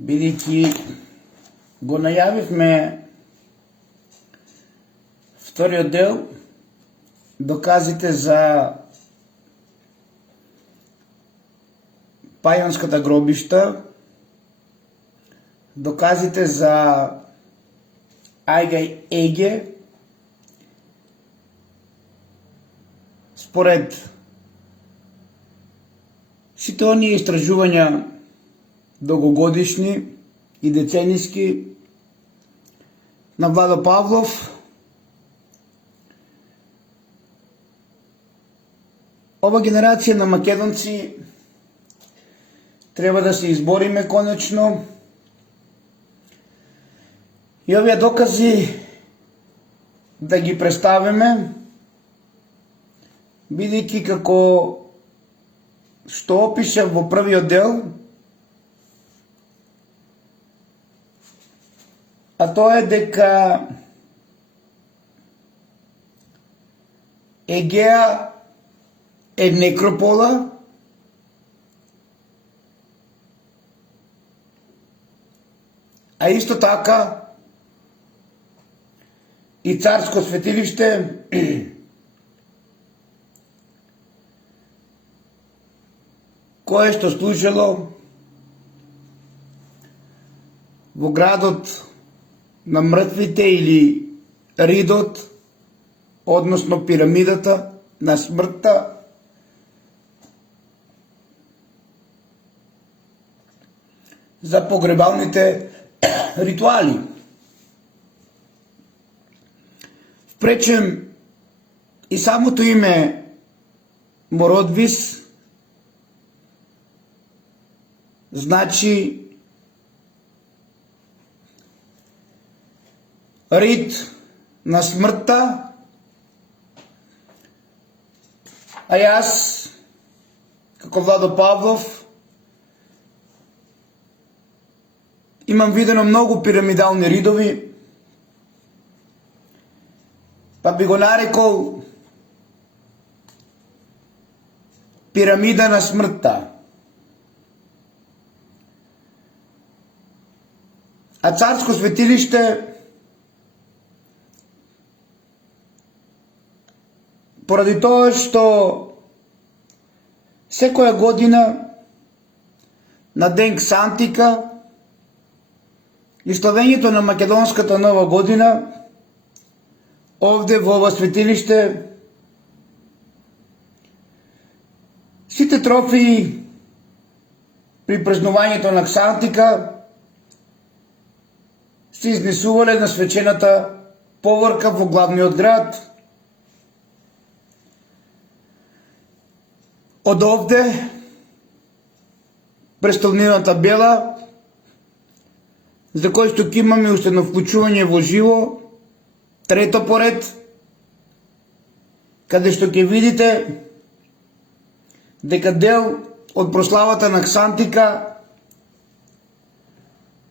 бидејќи го најавивме вториот дел, доказите за пајонската гробишта, доказите за Ајга Еге, според сите оние истражувања долгогодишни и децениски на Владо Павлов, ова генерација на македонци треба да се избориме конечно и овие докази да ги представиме, бидејќи како што опишав во првиот дел, а тоа е дека Егеа е некропола, а исто така и царско светилиште кое што служило во градот на мртвите или ридот, односно пирамидата на смртта, за погребалните ритуали. Впречем, и самото име Мородвис значи рид на смртта, а јас, како Владо Павлов, имам видено многу пирамидални ридови, па би го нарекол пирамида на смртта. А царско светилиште поради тоа што секоја година на ден Ксантика и славењето на македонската нова година овде во ова светилиште сите трофеи при празнувањето на Ксантика се изнесувале на свечената поврка во главниот град. Од овде престолнината Бела, за кој што ќе имаме уште на вклучување во живо, трето поред, каде што ќе видите дека дел од прославата на Ксантика,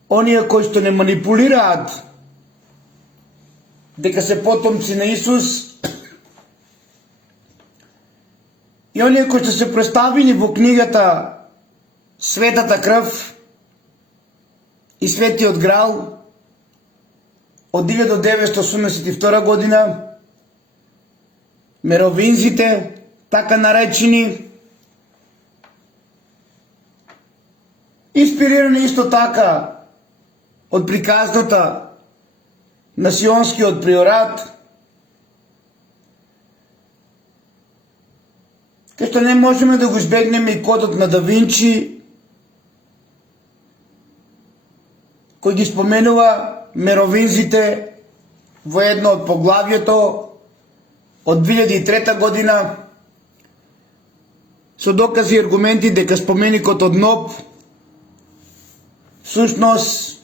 оние кои што не манипулираат дека се потомци на Исус и оние кои што се представени во книгата Светата крв и Светиот Грал од 1982 година, меровинзите, така наречени, инспирирани исто така од приказната на Сионскиот приорат, кај што не можеме да го избегнеме и кодот на Да Винчи, кој ги споменува меровинзите во едно од поглавјето од 2003 година со докази и аргументи дека споменикот од Ноб всушност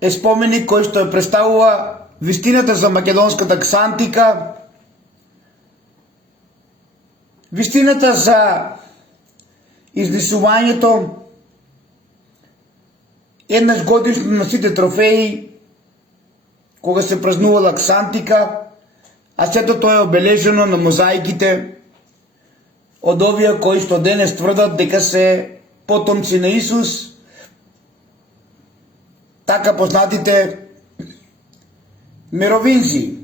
е споменик кој што ја представува вистината за македонската Ксантика, вистината за изнесувањето еднаш годишно на сите трофеи кога се празнувала Ксантика, а сето тоа е обележено на мозаиките од овие кои што денес тврдат дека се потомци на Исус, така познатите мировинци.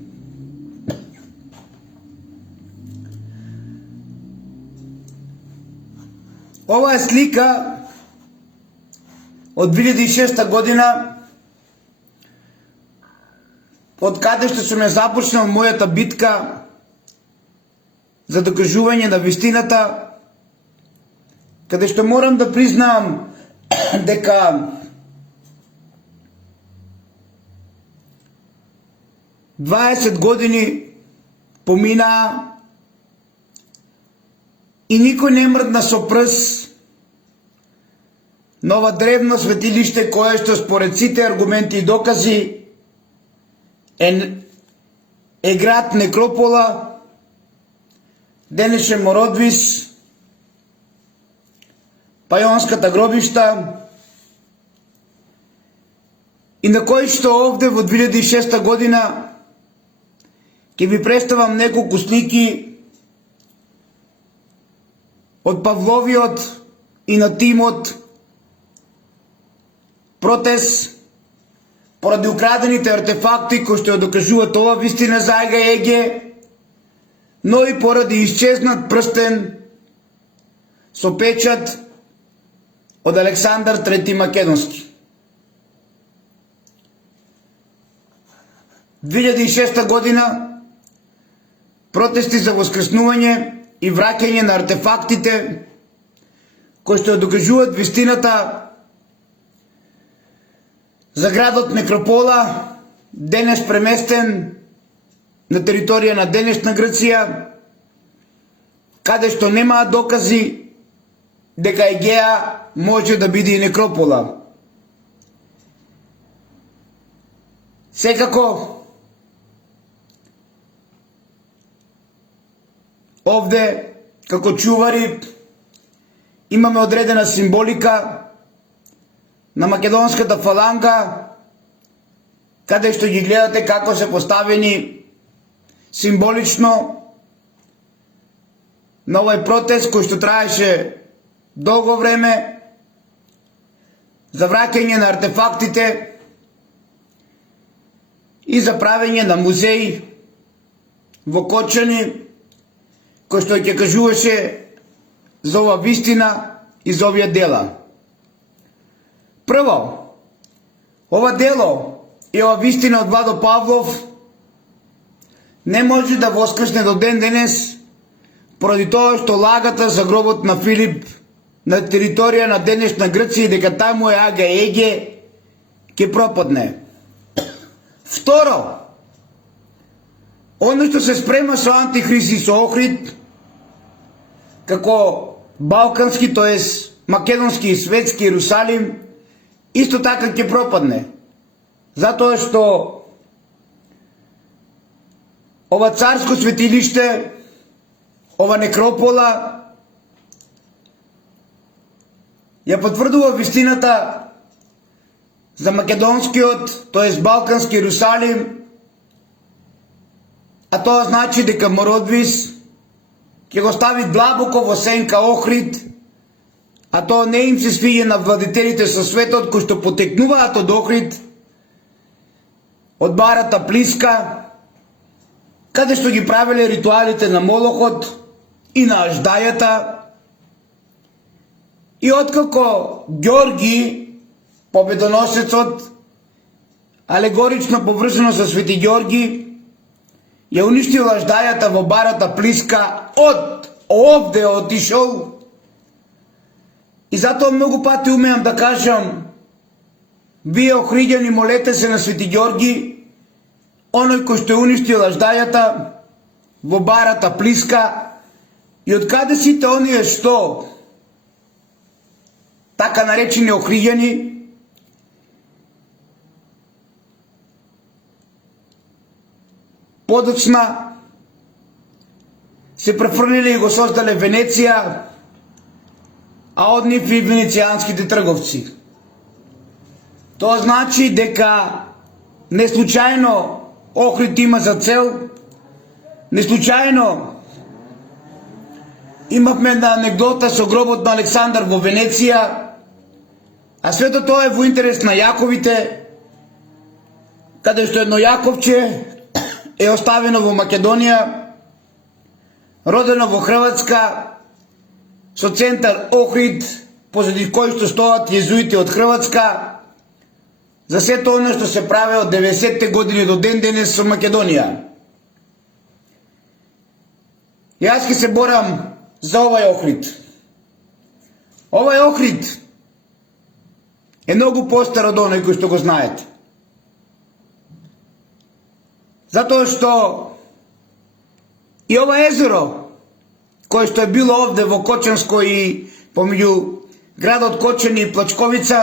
Ова е слика од 2006 година, од каде што сум ја започнал мојата битка за докажување на вистината, каде што морам да признам дека 20 години поминаа и никој не мрдна со прст на ова древно светилиште кое што според сите аргументи и докази е град Некропола, денешен Мородвис, Пајонската гробишта, и на кој што овде во 2006 година ќе ви представам неколку слики од Павловиот и на тимот протест поради украдените артефакти кои што ја докажуваат ова вистина за Ајга Еге, но и поради исчезнат прстен со печат од Александар III Македонски. 2006 година протести за воскреснување и враќање на артефактите кои што ја докажуваат вистината за градот Некропола, денес преместен на територија на денешна Грција, каде што немаа докази дека Егеа може да биде и Некропола. Секако, овде, како чувари, имаме одредена символика на македонската фаланга, каде што ги гледате како се поставени символично на овој протест кој што траеше долго време за враќање на артефактите и за правење на музеј во Кочани, кој што ќе кажуваше за ова вистина и за овие дела. Прво, ова дело и ова вистина од Владо Павлов не може да воскресне до ден денес поради тоа што лагата за гробот на Филип на територија на денешна Грција дека таму е Ајга Еге ќе пропадне. Второ, оно што се спрема со Антихрист и со Охрид како балкански, тоест македонски и светски Иерусалим, исто така ќе пропадне. Затоа што ова царско светилиште, ова Некропола, ја потврдува вистината за македонскиот, тоест балкански Иерусалим, а тоа значи дека Мородвис ќе го стави длабоко во сенка Охрид, а тоа не им се свиѓа на владителите со светот кои што потекнуваат од Охрид, од барата Плиска, каде што ги правеле ритуалите на Молохот и на Аждајата. И откако Ѓорги, победоносецот, алегорично поврзано со Свети Ѓорги, ја уништил Аждајата во барата Плиска, од овде отишол. И затоа многу пати умеам да кажам, вие охриѓани молете се на Свети Ѓорги, оној кој што уништил Аждајата во барата Плиска, и од каде сите оние што така наречени охриѓани подоцна се префрлиле и го создале Венеција, а од нив и венецијанските трговци. Тоа значи дека не случајно Охрид има за цел, не случајно имавме една анегдота со гробот на Александар во Венеција, а свето тоа е во интерес на Јаковите, каде што едно Јаковче е оставено во Македонија, родено во Хрватска, со центар Охрид, позади кој што стоат језуити од Хрватска, за сето оно што се прави од 90-те години до ден денес со Македонија. Јас ќе се борам за овај Охрид. Овај Охрид е многу постар од оној кој што го знаете. Затоа што и ова езеро, кој што е било овде во Кочанско и помеѓу градот Кочани и Плачковица,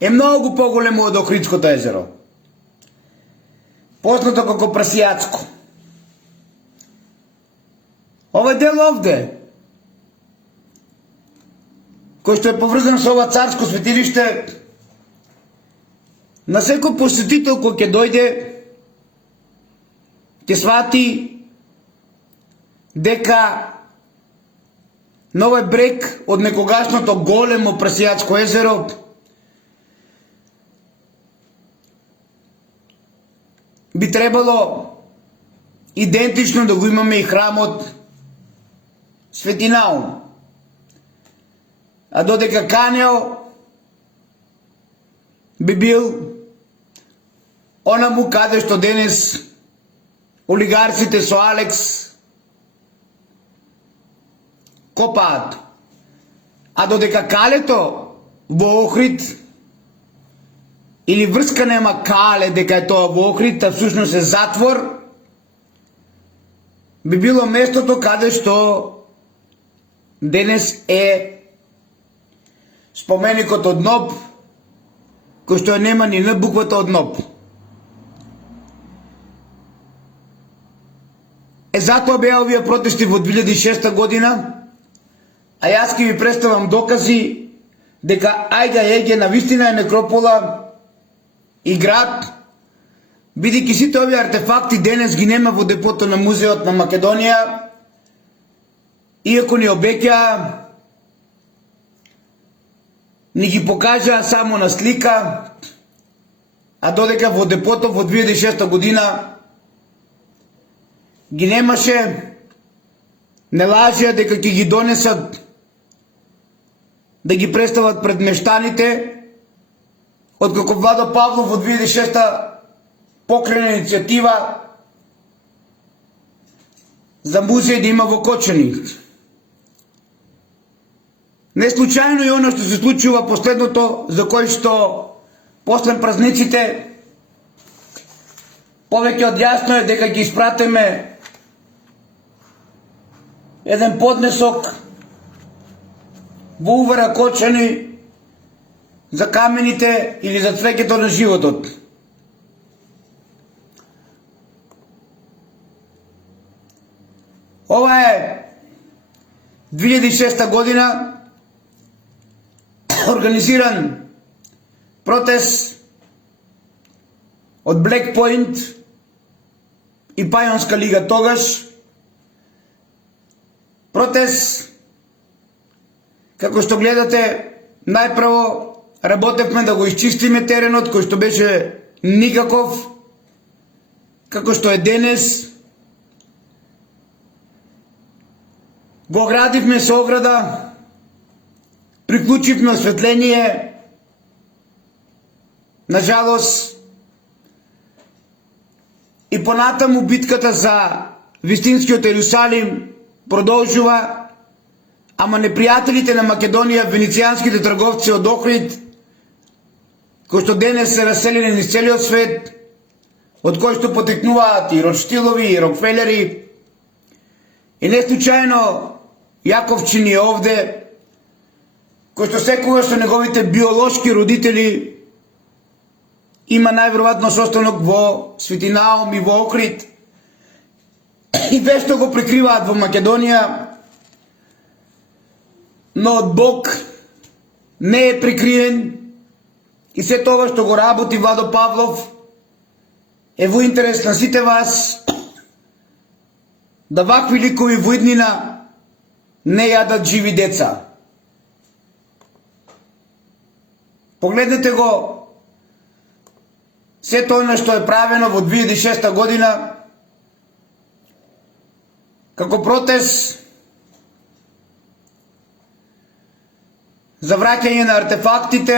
е многу поголемо од Охридското езеро, познато како Прасијацко. Овој дел овде, кој што е поврзан со ова царско светилиште, на секој посетител кој ќе дојде, ќе свати дека на овој брег од некогашното големо Прасијацко езеро би требало идентично да го имаме и храмот Свети Наум. А додека Канео би бил онаму каде што денес олигарсите со Алекс копаат. А додека Калето во Охрид, или врска нема Кале дека е тоа во Охрид, а всушност е затвор, би било местото каде што денес е споменикот од НОБ, кој што нема ни на буквата од НОБ. Затоа беа овие протести во 2006 година, а јас ќе ви представам докази дека Ајга Еге навистина е некропола и град, бидејќи сите овие артефакти денес ги нема во депото на Музеот на Македонија, иако ни обеќа, ни ги покажа само на слика, а додека во депото во 2006 година ги немаше, не лажеа дека ќе ги донесат да ги представат пред мештаните, откако Владо Павлов во 2006 покрена иницијатива за музеј да има во Кочани. Не случајно и оно што се случува последното, за кој што после празниците повеќе од јасно е дека ги испратиме еден поднесок во Увара Кочани за камените или за цвеќето на животот. Ова е 2006 година организиран протест од Black Point и Пајонска лига тогаш. Протест, како што гледате, најпрво работевме да го изчистиме теренот кој што беше никаков, како што е денес. Го градивме со ограда, приклучивме осветление. Нажалост, и понатаму битката за вистинскиот Ерусалим продолжува, ама непријателите на Македонија, венецијанските трговци од Охрид, кои што денес се раселени низ целиот свет, од кои што потекнуваат и Ротштилови и Рокфелери, и не случајно Јаковчини овде, кој што секогаш со неговите биолошки родители има најверојатно состанок во Свети Наум и во Охрид, и вешто го прикриваат во Македонија, но од Бог не е прикриен, и се тоа што го работи Владо Павлов е во интерес на сите вас, да вакви ликови во иднина не јадат живи деца. Погледнете го сето оно што е правено во 2006 година како протест за враќање на артефактите,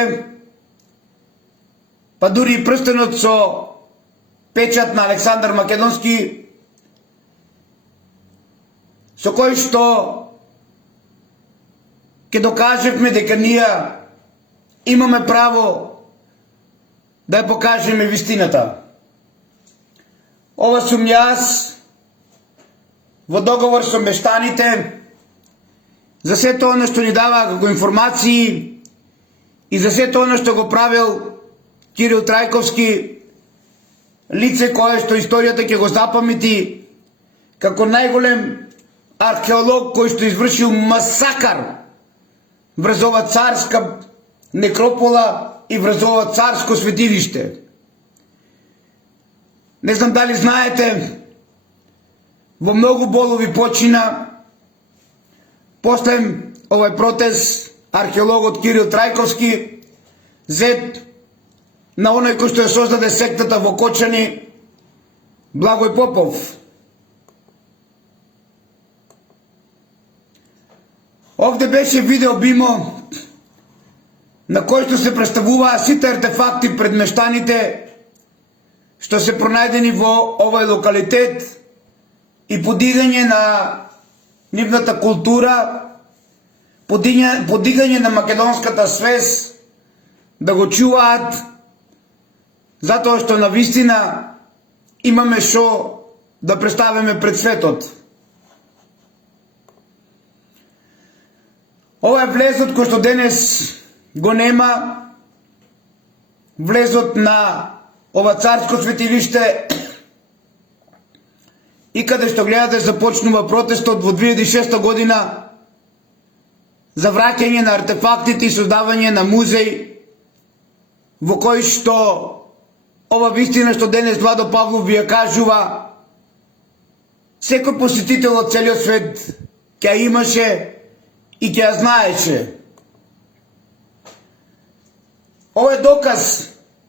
па дури и прстенот со печат на Александар Македонски, со кој што ќе докажевме дека ние имаме право да ја покажеме вистината. Ова сум јас во договор со мештаните за сето оно што ни дава како информации и за сето оно што го правил Кирил Трајковски, лице кое што историјата ќе го запамити како најголем археолог кој што извршил масакар врз ова царска некропола и врз ова царско светилиште. Не знам дали знаете, во многу болови почина после овој протест археологот Кирил Трајковски зет на оној кој што ја создаде сектата во Кочани, Благој Попов. Овде беше видео бимо на кој што се представуваа сите артефакти пред мештаните што се пронајдени во овој локалитет и подигање на нивната култура, подигање на македонската свест, да го чуваат, затоа што навистина имаме шо да представиме пред светот. Ова е влезот кој што денес го нема, влезот на ова царско светилиште, и каде што гледате започнува протестот во 2006 година за враќање на артефактите и создавање на музеј во кој што ова вистина што денес Владо Павлов ви ја кажува, секој посетител од целиот свет ќе ја имаше и ќе ја знаеше. Ова е доказ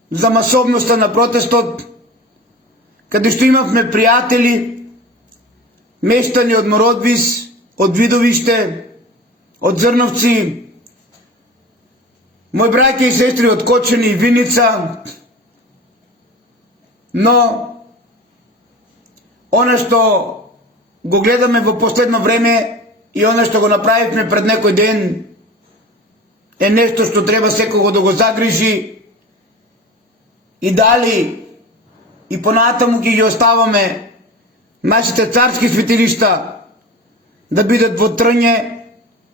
за масовноста на протестот, каде што имавме пријатели, мештани од Мородвис, од Видовиште, од Зрновци, мои браќа и сестри од Кочани и Виница, но она што го гледаме во последно време и она што го направивме пред некој ден е нешто што треба секого да го загрижи и дали и понатаму ќе ги оставаме нашите царски светилишта да бидат во трње,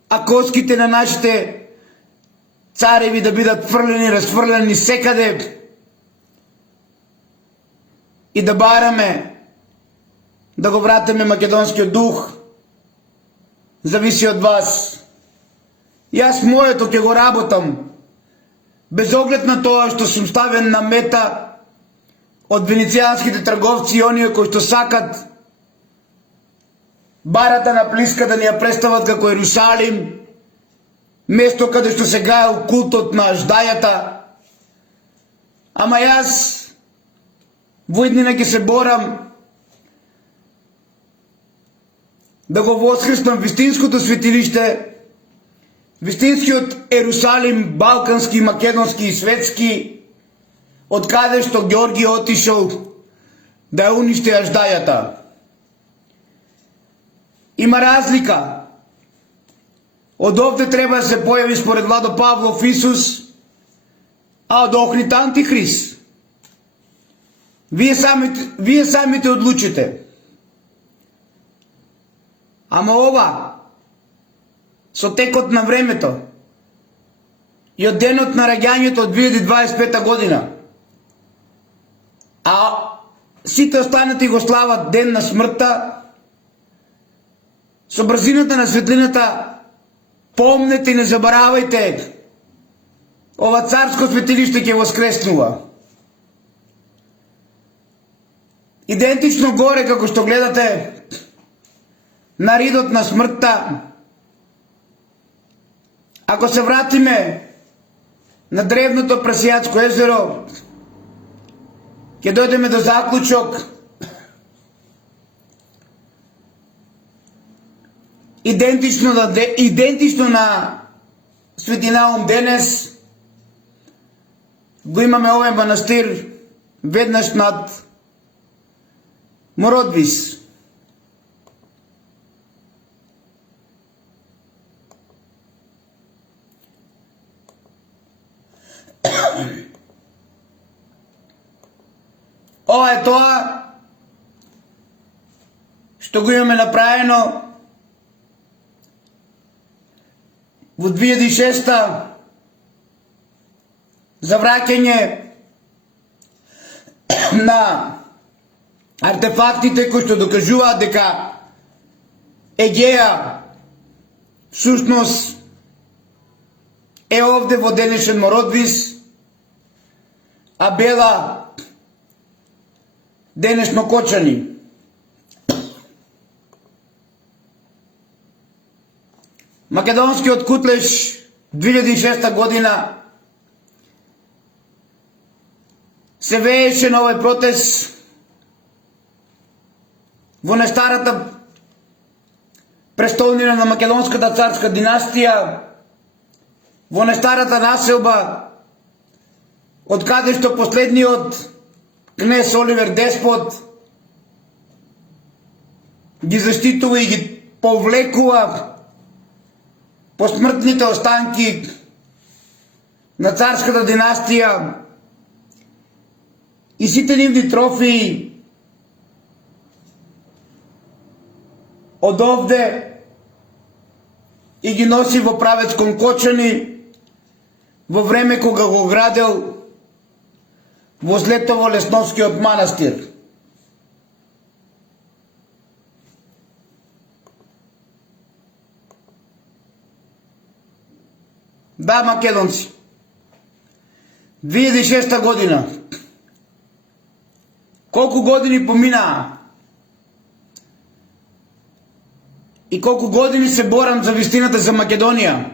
а коските на нашите цареви да бидат фрлени, разфрлени секаде и да бараме да го вратиме македонскиот дух, зависи од вас. Јас моето ќе го работам, без оглед на тоа што сум ставен на мета од венецијанските трговци и оние кои што сакат барата на Плиска да ни ја представат како Ерусалим, место каде што се гаел култот на аждајата. Ама јас во иднина ќе се борам да го воскреснам вистинското светилиште, вистинскиот Ерусалим, балкански, македонски и светски, од каде што Ѓорги отишол да ја уништи аждајата. Има разлика. Од овде треба да се појави според Владо Павлов Исус, а од Охрид Антихрист. Вие самите одлучите. Ама ова, со текот на времето и од денот на раѓањето од 2025 година, а сите останати го слават ден на смртта, со брзината на светлината, помнете и не заборавајте, ова царско светилиште ќе воскреснува. Идентично горе, како што гледате, на ридот на смртта, ако се вратиме на древното Пресијачко езеро, ќе дојдеме до заклучок идентично на Свети Наум денес го имаме овој манастир веднаш над Мородвис. Ова е тоа што го имаме направено во 2006 за враќање на артефактите кои што докажуваат дека Егеја всушност е овде во денешен Мородвис, а Бела денешно Кочани. Македонскиот кутлеж 2006 година се вееше на овој протест во нестарата престолнина на македонската царска династија, во нестарата населба од каде што последниот кнез Оливер Деспот ги заштитува и ги повлекува посмртните останки на царската династија и сите нивни трофеи од овде и ги носи во правец кон Кочани во време кога го градел возле Летово Лесновскиот манастир. Да, македонци, 2006 година, колку години поминаа и колку години се борам за вистината за Македонија,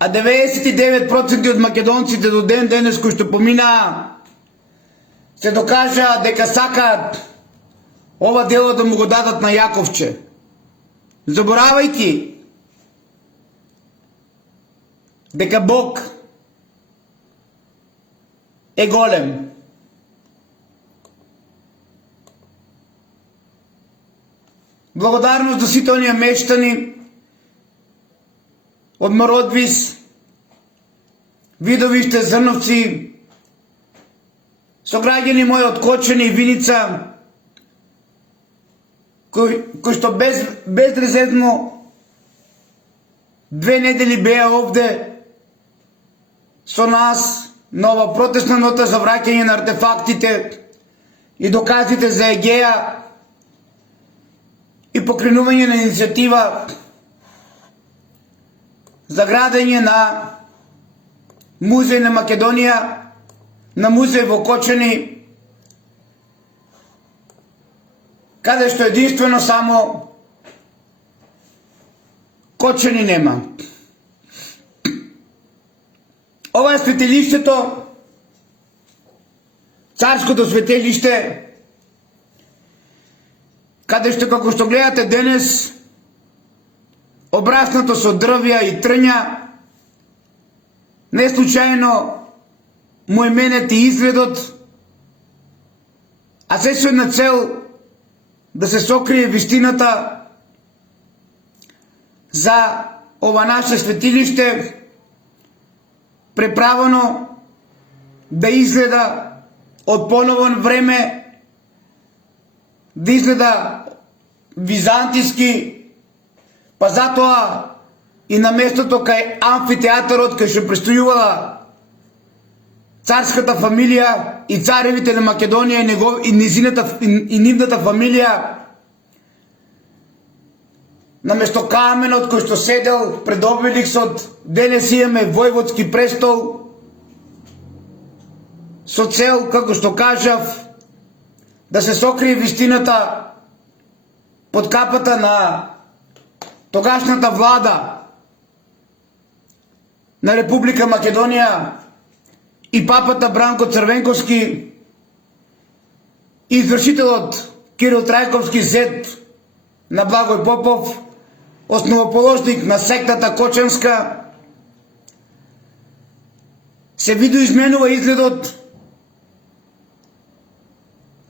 а 99% од македонците до ден денес кои што поминаа се докажаа дека сакаат ова дело да му го дадат на Јаковче, заборавајќи дека Бог е голем. Благодарност за сите оние мештани од Мородвис, Видовиште, Зрновци, сограѓани мои од Кочани и Виница, кои што безрезервно 2 недели беа овде со нас на ова протестна нота за враќање на артефактите и доказите за Егеја и покренување на иницијатива за градење на музеј на Македонија, на музеј во Кочани, каде што единствено само Кочани нема. Ова е светилиштето, царското светилиште, каде што, како што гледате денес, обраснато со дрвја и трња, не случајно му е менет и изгледот, а се со една цел да се сокрие вистината за ова наше светилиште, преправено да изгледа од поновно време, да изгледа византиски, па затоа и на местото кај амфитеатарот кај што престојувала царската фамилија и царевите на Македонија и нивната фамилија, наместо каменот кој што седел пред обеликсот, денес имаме војводски престол со цел, како што кажав, да се сокрие вистината под капата на тогашната влада на Република Македонија и папата Бранко Црвенковски, извршителот Кирил Трајковски, зет на Благој Попов, основоположник на сектата Кочанска, се видоизменува изгледот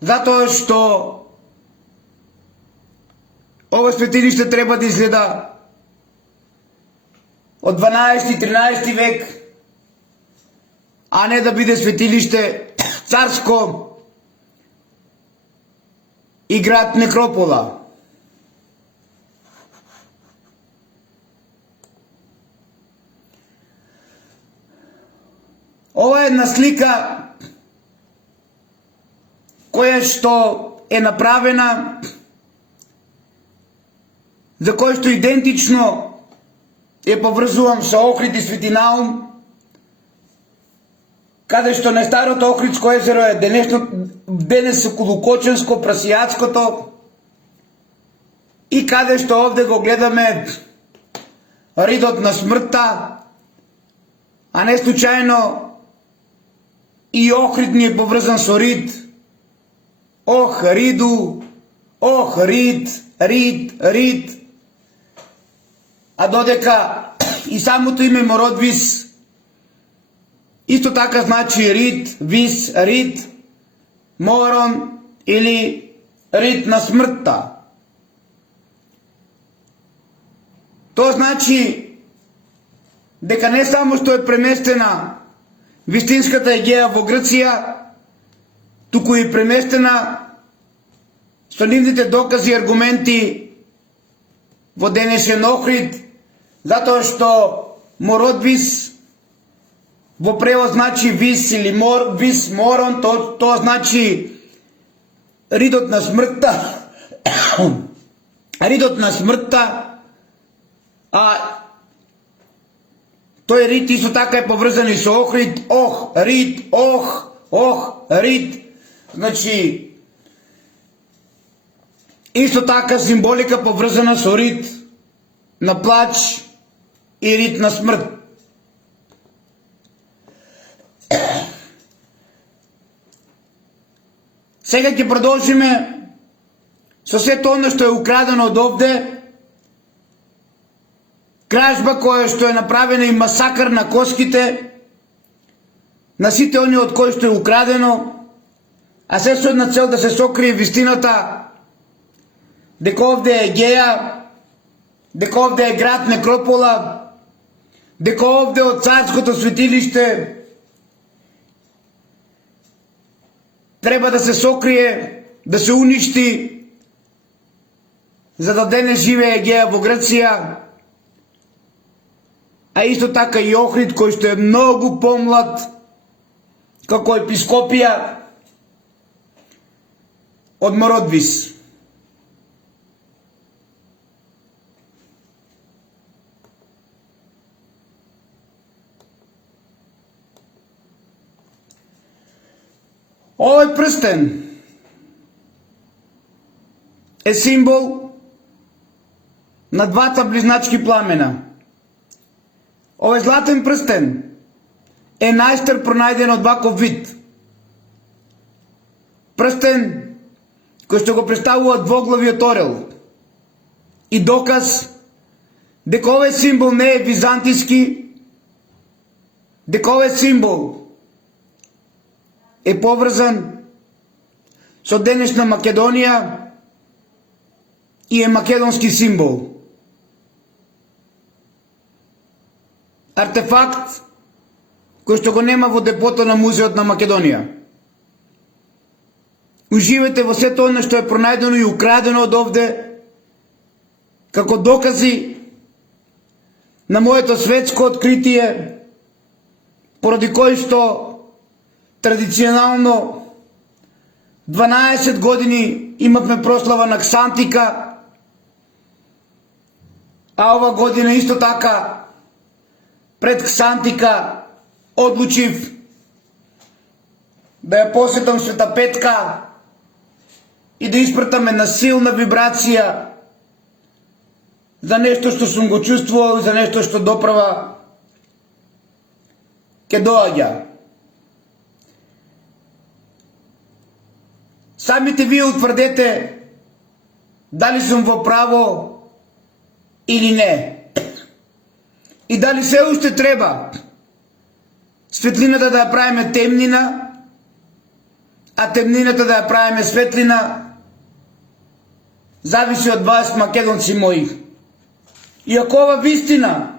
затоа што ова светилиште треба да изгледа од 12-13 век, а не да биде светилиште царско и град некропола. Ова е една слика која што е направена, за која што идентично ја поврзувам со Охрид и Свети Наум, каде што на старото Охридско езеро е денес околу Кочанско, Прасијацкото, и каде што овде го гледаме ридот на смртта, а не случајно и Охрид ни е поврзан со рид. Ох, риду, ох, рид, рид, рид. А додека и самото име Мородвис исто така значи рид, вис, рид, морон или рид на смртта. Тоа значи дека не само што е преместена вистинската Егеја во Грција, туку и преместена со нивните докази и аргументи во денешен Охрид, затоа што Мородвис во превод значи вис или вис, морон, тоа значи ридот на смртта. Ридот на смртта, а тој рид исто така е поврзан и со Охрид. Ох, рид, ох, ох, рид. Значи, исто така символика поврзана со рид на плач и рид на смрт. Сега ќе продолжиме со сето оно што е украдено од овде, кражба која што е направена и масакар на коските, на сите они од кои што е украдено, а се со една цел да се сокрие вистината дека овде е Егеја, дека овде е град некропола, дека овде од царското светилиште треба да се сокрие, да се уништи, за да денес живее Егеја во Грција, а исто така и Охрид, кој што е многу помлад како епископија од Мородвис. Овој прстен е символ на двата близначки пламена. Овој златен прстен е најстар пронајден од ваков вид. Прстен кој што го представува двоглавиот орел и доказ дека овој символ не е византиски, дека овој символ е поврзан со денешна Македонија и е македонски символ. Артефакт кој што го нема во депото на Музеот на Македонија. Уживајте во сето оно што е пронајдено и украдено од овде како докази на моето светско откритие, поради кој што традиционално 12 години имавме прослава на Ксантика, а ова година исто така пред Ксантика одлучив да ја посетам Света Петка и да испратам една силна вибрација за нешто што сум го чувствувал и за нешто што доправа ќе доаѓа. Самите вие утврдете дали сум во право или не. И дали се уште треба светлината да ја правиме темнина, а темнината да ја правиме светлина, зависи од вас, македонци мои. И ако ова вистина,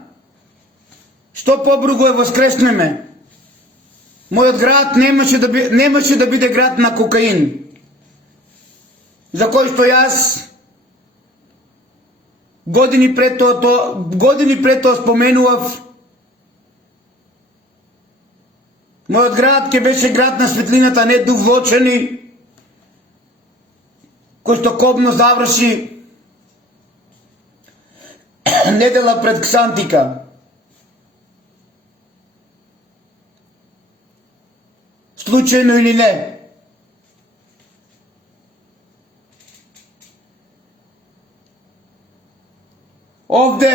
што побру го е воскреснеме, мојот град немаше да биде град на кокаин, за кој што јас години пред тоа споменував. Мојот град ќе беше град на светлината, не дух влочени, кој што кобно заврши недела пред Ксантика. Случајно или не. Овде,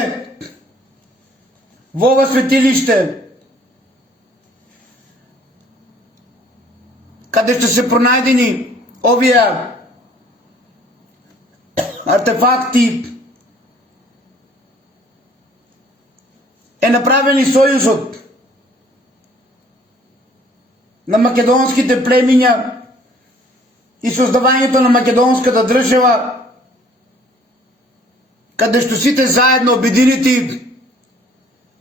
во ова светилиште, каде што се пронајдени овие артефакти, е направен и сојузот на македонските племиња и создавањето на македонската држава, каде што сите заедно обединети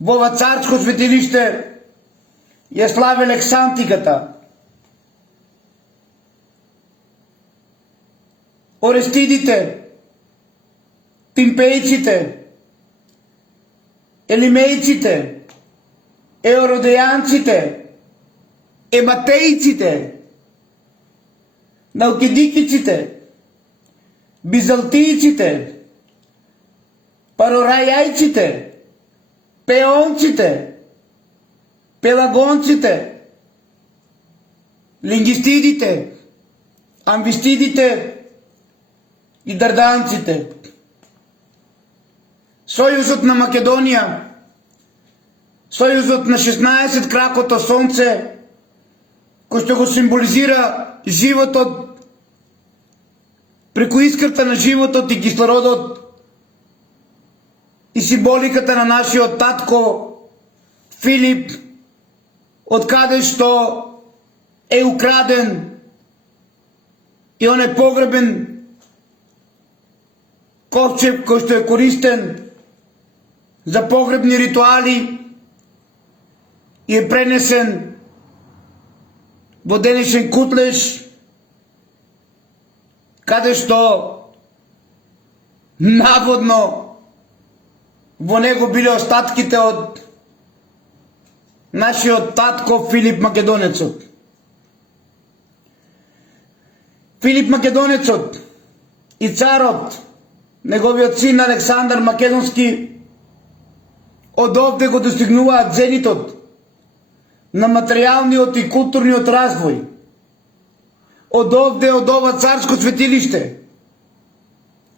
во ова царско светилиште ја славеле Ксантиката. Орестидите, пимпејците, елимејците, еородејанците, ематејците, налкидикиците, бизалтијците, парорајајците, пеонците, пелагонците, лингистидите, амвистидите и дарданците. Сојузот на Македонија, сојузот на 16 кракото сонце, кој што го символизира животот, преку искрата на животот и кислородот, и символиката на нашиот татко Филип, од каде што е украден и он е погребен ковчег кој што е користен за погребни ритуали и е пренесен во денешен Кутлеш, каде што наводно во него биле остатките од нашиот татко Филип Македонецот. Филип Македонецот и царот, неговиот син Александар Македонски, од овде го достигнуваат зенитот на материјалниот и културниот развој. Од овде, од ова царско светилиште,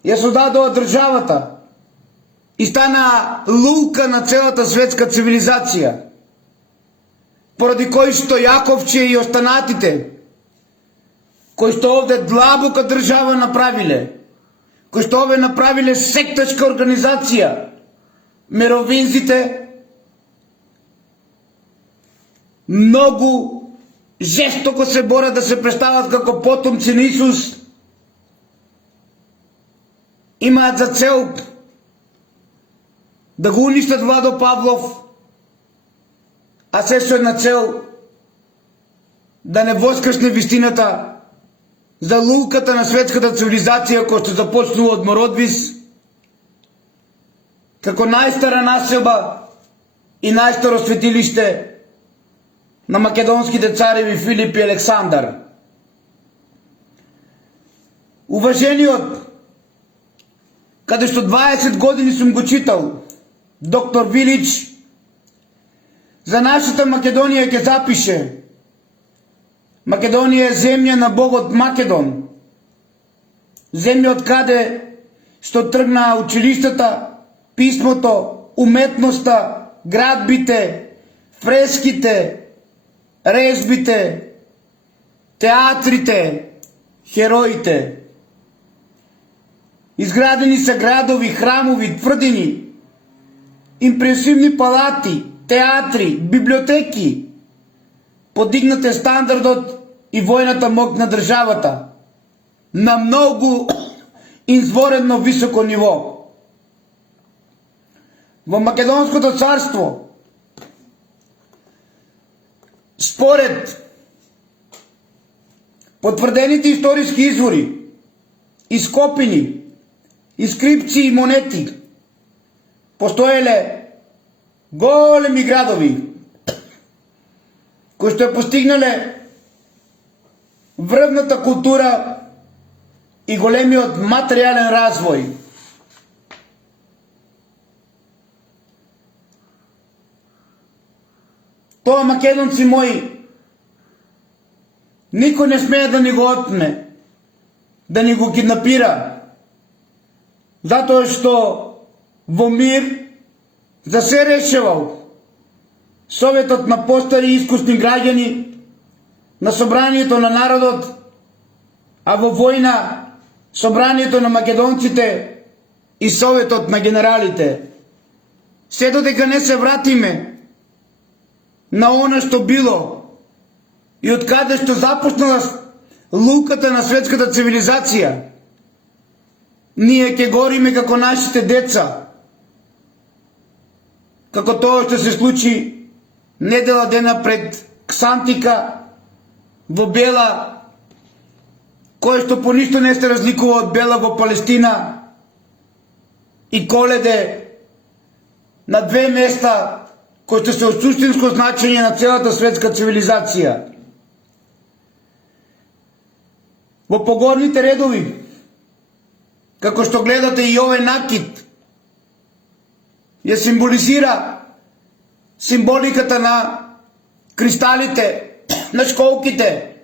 ја создадоа државата и стана лука на целата светска цивилизација, поради кој што Јаковче и останатите, кои што овде длабока држава направиле, кои што овде направиле сектачка организација, меровинзите, многу жестоко се борат да се представат како потомци на Исус, имаат за цел да го уништат Владо Павлов, а се со една цел да не воскресне вистината за луката на светската цивилизација која што започнува од Мородвис, како најстара населба и најстаро светилиште на македонските цареви Филип и Александар. Уважениот, каде што 20 години сум го читал, доктор Вилич, за нашата Македонија ќе запише: Македонија е земја на богот Македон, земја од каде што тргна училиштата, писмото, уметноста, градбите, фреските, резбите, театрите, хероите. Изградени са градови, храмови, тврдини, импресивни палати, театри, библиотеки. Подигнат е стандардот и војната мок на државата на многу изворено високо ниво. Во Македонското царство, според потврдените историски извори, ископини, инскрипции и монети, постоеле големи градови кои што ја постигнале врвната култура и големиот материјален развој. Тоа, македонци мои, никој не смее да ни го отне, да ни го киднапира, затоа што во мир за се решавал Советот на постари и искусни граѓани, на собранието на народот, а во војна собранието на македонците и Советот на генералите. Се додека не се вратиме на она што било и од каде што започнала луката на светската цивилизација, ние ќе гориме како нашите деца, како тоа што се случи недела дена пред Ксантика во Бела, кој што по ништо не се разликува од Бела во Палестина, и Коледе на две места кои што се од суштинско значење на целата светска цивилизација. Во погорните редови, како што гледате и овој накид, ја символизира символиката на кристалите, на школките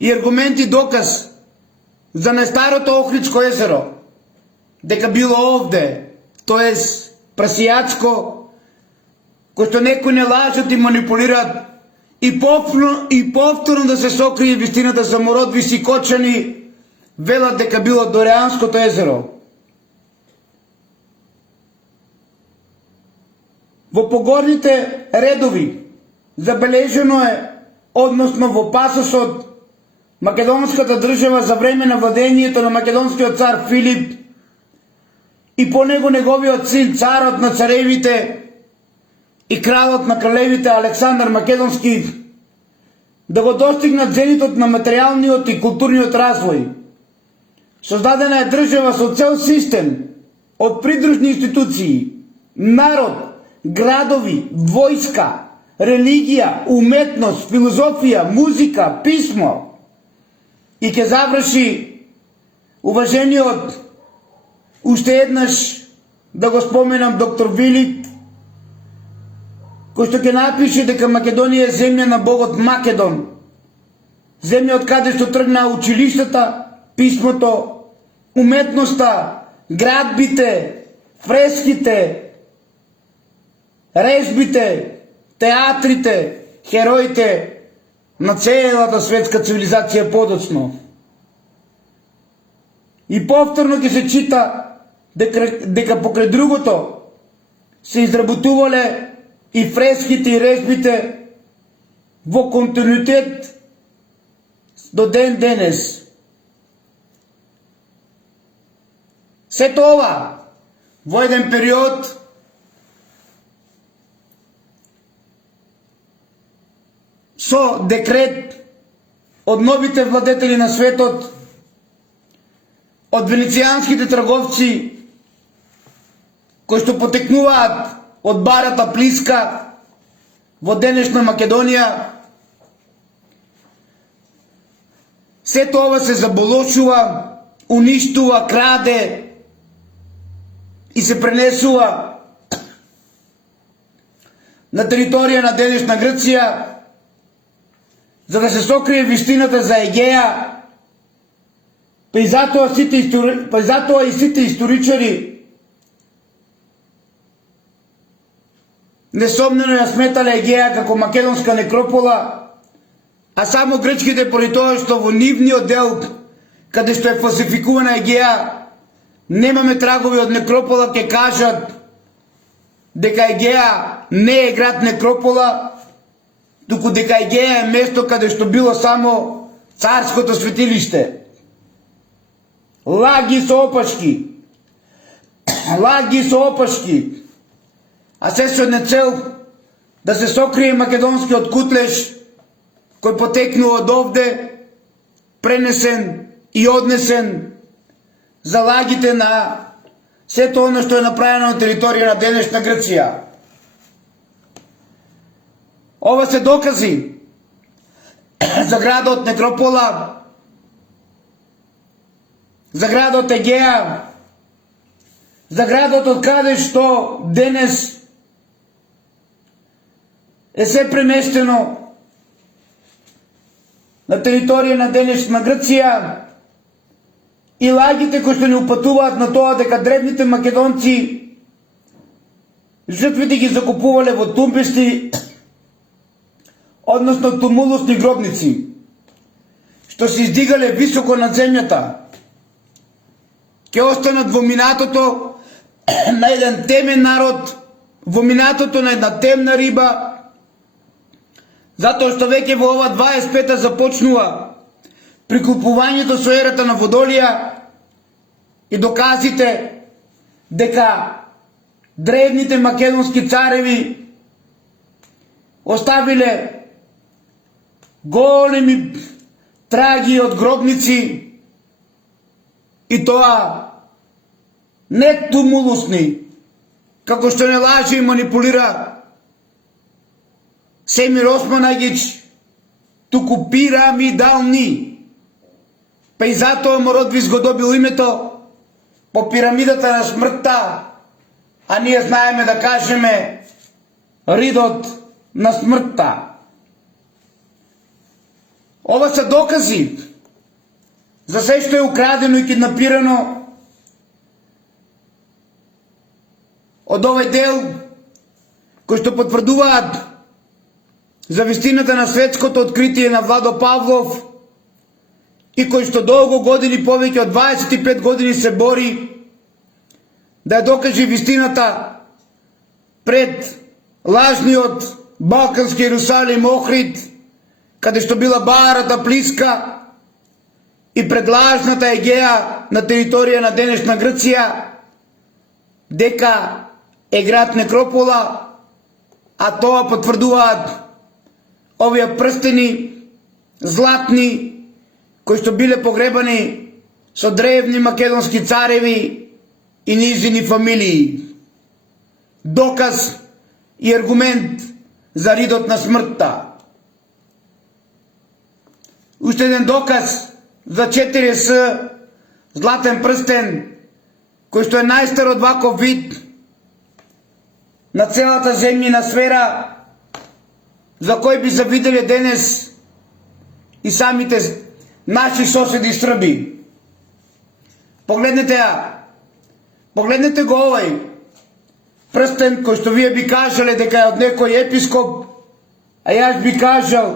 и аргументи доказ за нестарото Охридско езеро, дека било овде, тоест прасијачко, кој што некои не лажат и манипулираат и повторно да се сокрие вистината за мород висикочани, велат дека било Дореанското езеро. Во погорните редови забележено е, односно во пасосот, македонската држава за време на владењето на македонскиот цар Филип и по него неговиот син, царот на царевите и кралот на кралевите Александар Македонски, да го достигнат зенитот на материјалниот и културниот развој. Создадена е држава со цел систем од придружни институции, народ, градови, војска, религија, уметност, филозофија, музика, писмо. И ќе заврши уважениот уште еднаш да го споменам доктор Вилик, кој што ќе напише дека Македонија е земја на богот Македон, земја од каде што тргна училиштата, писмото, уметноста, градбите, фреските, режбите, театрите, хероите на целата светска цивилизација подоцно. И повторно ќе се чита дека покрај другото се изработувале и фреските и режбите во континуитет до ден денес. Сето ова во еден период со декрет од новите владетели на светот, од венецијанските трговци кои што потекнуваат од барата Плиска во денешна Македонија. Сето ова се заболошува, уништува, краде и се пренесува на територија на денешна Грција, за да се сокрие вистината за Егеја, па и затоа и сите историчари несомнено ја сметале Егеја како македонска некропола, а само грчките поради тоа што во нивниот дел каде што е фалсификувана Егеја, немаме трагови од некропола, ке кажат дека Егеја не е град некропола, туку дека Егеја е место каде што било само царското светилиште. Лаги со опашки. Лаги со опашки. А се со една цел да се сокрие македонскиот кутлеж кој потекнува од овде, пренесен и однесен за лагите на сето оно што е направено на територија на денешна Грција. Ова се докази за градот Некропола, за градот Егеја, за градот од каде што денес е се преместено на територија на денешна Грција, и лагите кои што не упатуваат на тоа дека древните македонци жртвите ги закупувале во тумбишти, односно тумулусни гробници, што се издигале високо над земјата, ќе останат во минатото на еден темен народ, во минатото на една темна риба, затоа што веќе во ова 25-та започнува прикупувањето со ерата на Водолија и доказите дека древните македонски цареви оставиле големи траги од гробници, и тоа не тумулусни, како што не лаже и манипулира Семир Османагич, туку пирамидални. Па и затоа Мородвис го добил името по пирамидата на смртта, а ние знаеме да кажеме ридот на смртта. Ова се докази за се што е украдено и киднапирано од овој дел, кој што потврдуваат за вистината на светското откритие на Владо Павлов, и кој што долго години, повеќе од 25 години се бори да ја докаже вистината пред лажниот балкански Јерусалим Охрид, каде што била Барата Плиска, и пред лажната Егеја на територија на денешна Грција, дека е град Некропола, а тоа потврдуваат овие прстени златни кои што биле погребани со древни македонски цареви и низини фамилии. Доказ и аргумент за ридот на смртта. Уште еден доказ за 4С златен прстен, кој што е најстар од ваков вид на целата земјина сфера, за кој би завиделе денес и самите наши соседи Срби. Погледнете ја. Погледнете го овој прстен кој што вие би кажале дека е од некој епископ, а јас би кажал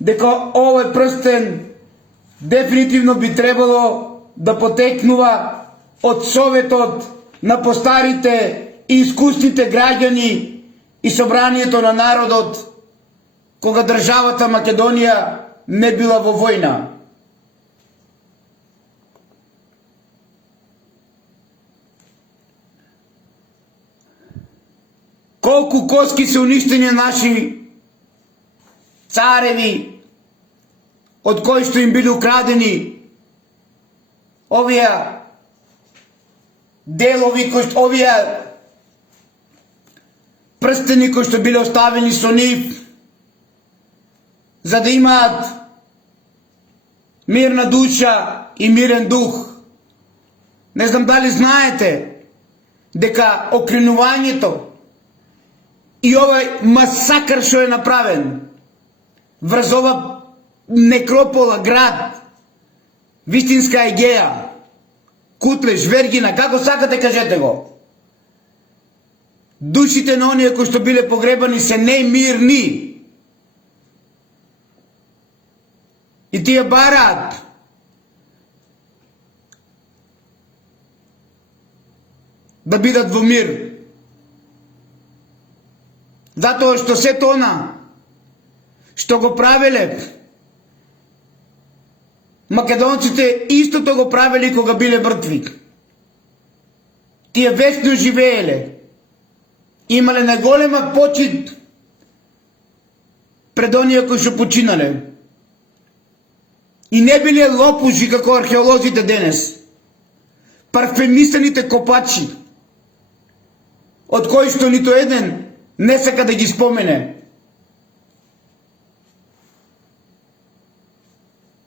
дека овој прстен дефинитивно би требало да потекнува од советот на постарите и искусните граѓани и собранието на народот, кога државата Македонија не била во војна. Колку коски се уништени наши цареви, од кои што им били украдени овие делови, овие прстени кои што биле оставени со нив, за да имаат мирна душа и мирен дух. Не знам дали знаете дека окренувањето и овој масакр што е направен врз ова Некропола, град, вистинска Егеја, Кутлеш, Вергина, како сакате кажете го. Душите на оние кои што биле погребани се немирни. И тие бараат да бидат во мир. Затоа што сето она што го правеле македонците, истото го правели кога биле мртви. Тие вечно живееле, имале најголема почит пред оние кои што починале. И не биле лопуши како археолозите денес, парфемисаните копачи, од кои што нито еден не сака да ги спомене.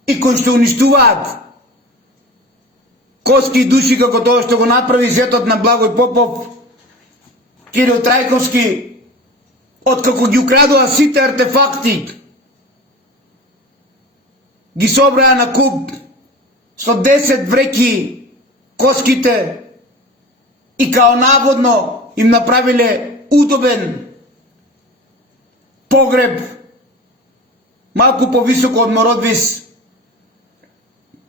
И кои што уништуваат коски и души како тоа што го направи зетот на Благој Попов, Кирил Трајковски, откако ги украдува сите артефакти, ги собраа на куп со 10 вреки коските и као наводно им направиле удобен погреб малку повисоко од Мородвис